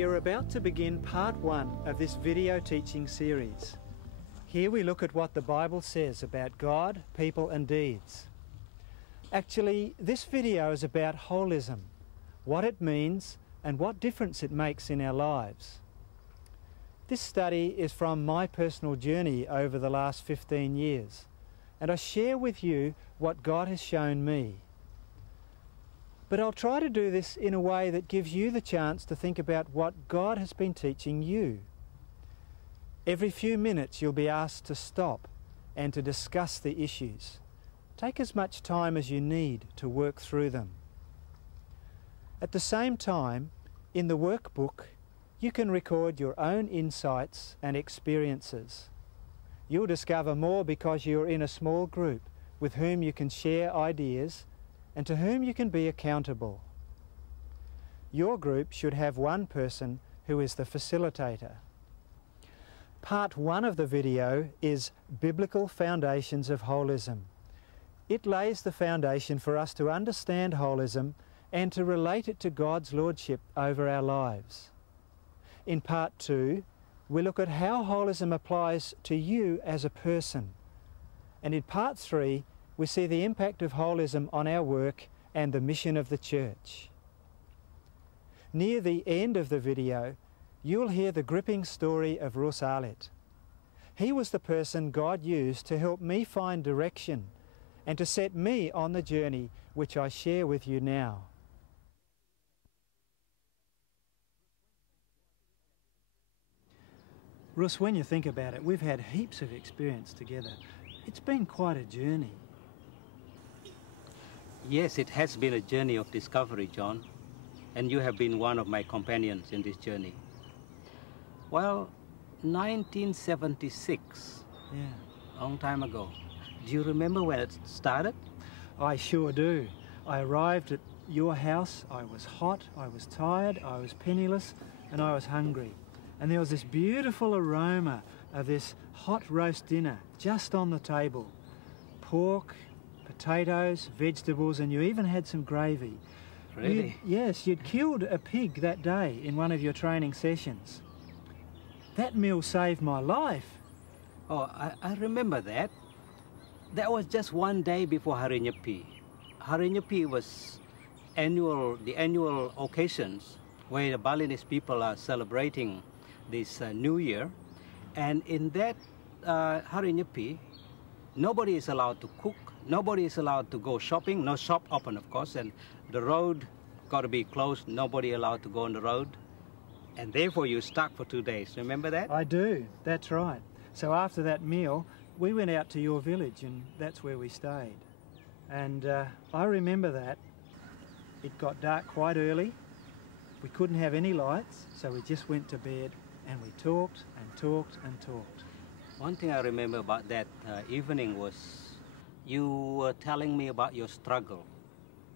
We are about to begin part 1 of this video teaching series. Here we look at what the Bible says about God, people and deeds. Actually, this video is about holism, what it means and what difference it makes in our lives. This study is from my personal journey over the last 15 years, and I share with you what God has shown me. But I'll try to do this in a way that gives you the chance to think about what God has been teaching you. Every few minutes you'll be asked to stop and to discuss the issues. Take as much time as you need to work through them. At the same time, in the workbook, you can record your own insights and experiences. You'll discover more because you're in a small group with whom you can share ideas and to whom you can be accountable. Your group should have one person who is the facilitator. Part 1 of the video is Biblical Foundations of Holism. It lays the foundation for us to understand holism and to relate it to God's Lordship over our lives. In Part 2, we look at how holism applies to you as a person. And in Part 3, we see the impact of holism on our work and the mission of the church. Near the end of the video, you'll hear the gripping story of Rus Alet. He was the person God used to help me find direction and to set me on the journey which I share with you now. Rus, when you think about it, we've had heaps of experience together. It's been quite a journey. Yes, it has been a journey of discovery, John, and you have been one of my companions in this journey. Well, 1976, Yeah. a long time ago. Do you remember when it started? I sure do. I arrived at your house, I was hot, I was tired, I was penniless, and I was hungry. And there was this beautiful aroma of this hot roast dinner just on the table. Pork, potatoes, vegetables, and you even had some gravy. Really? Yes, you'd killed a pig that day in one of your training sessions. That meal saved my life. Oh, I remember that. That was just one day before Hari Nyepi. Hari Nyepi was the annual occasions where the Balinese people are celebrating this New Year. And in that Hari Nyepi, nobody is allowed to cook, nobody is allowed to go shopping, no shop open of course, and the road got to be closed, nobody allowed to go on the road. And therefore you're stuck for 2 days, remember that? I do, that's right. So after that meal, we went out to your village and that's where we stayed. And I remember that. It got dark quite early, we couldn't have any lights, so we just went to bed and we talked and talked and talked. One thing I remember about that evening was you were telling me about your struggle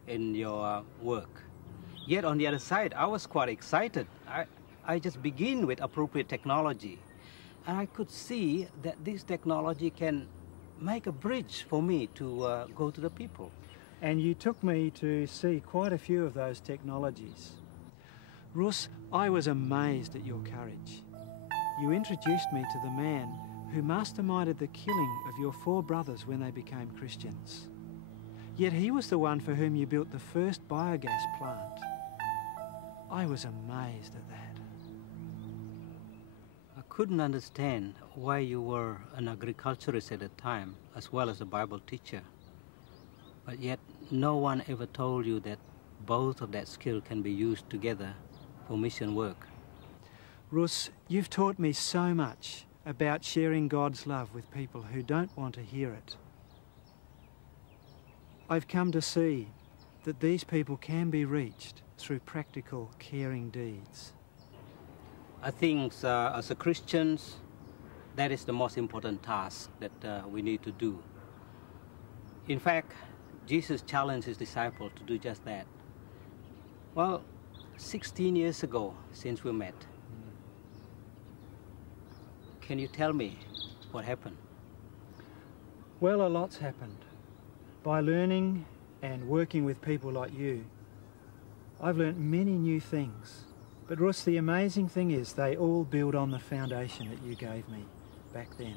in your work. Yet on the other side, I was quite excited. I just began with appropriate technology. And I could see that this technology can make a bridge for me to go to the people. And you took me to see quite a few of those technologies. Rus, I was amazed at your courage. You introduced me to the man who masterminded the killing of your 4 brothers when they became Christians. Yet he was the one for whom you built the first biogas plant. I was amazed at that. I couldn't understand why you were an agriculturist at the time, as well as a Bible teacher. But yet no one ever told you that both of that skill can be used together for mission work. Rus, you've taught me so much about sharing God's love with people who don't want to hear it. I've come to see that these people can be reached through practical, caring deeds. I think as a Christians, that is the most important task that we need to do. In fact, Jesus challenged his disciples to do just that. Well, 16 years ago since we met, can you tell me what happened? Well, a lot's happened. By learning and working with people like you, I've learnt many new things. But Russ, the amazing thing is they all build on the foundation that you gave me back then.